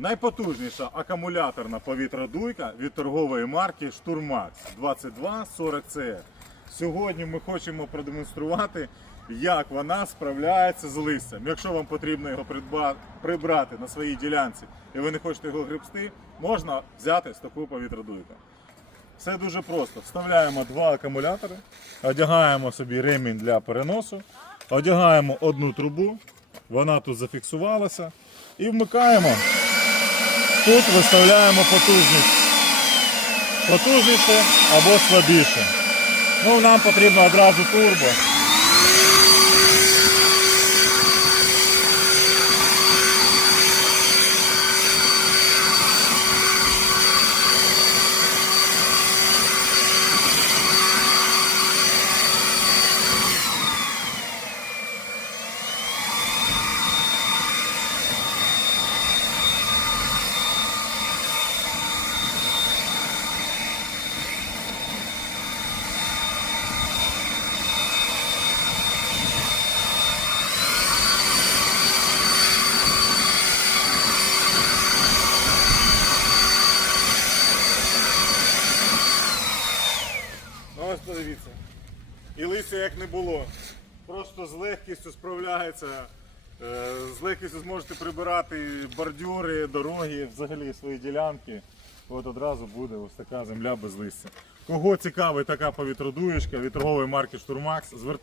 Найпотужніша акумуляторна повітродуйка від торгової марки Штурмакс 2240 CE. Сьогодні ми хочемо продемонструвати, як вона справляється з листям. Якщо вам потрібно його прибрати на своїй ділянці і ви не хочете його гребсти, можна взяти з таку повітродуйку. Все дуже просто. Вставляємо два акумулятори, одягаємо собі ремінь для переносу, одягаємо одну трубу, вона тут зафіксувалася, і вмикаємо. Тут виставляємо потужність. Потужніше або слабіше. Ну, нам потрібно одразу турбо. Ну подивіться. І листя як не було. Просто з легкістю справляється. Е, З легкістю зможете прибирати бордюри, дороги, взагалі свої ділянки. От одразу буде ось така земля без листя. Кого цікавить така повітродуєчка від торгової марки Штурмакс, звертайтеся.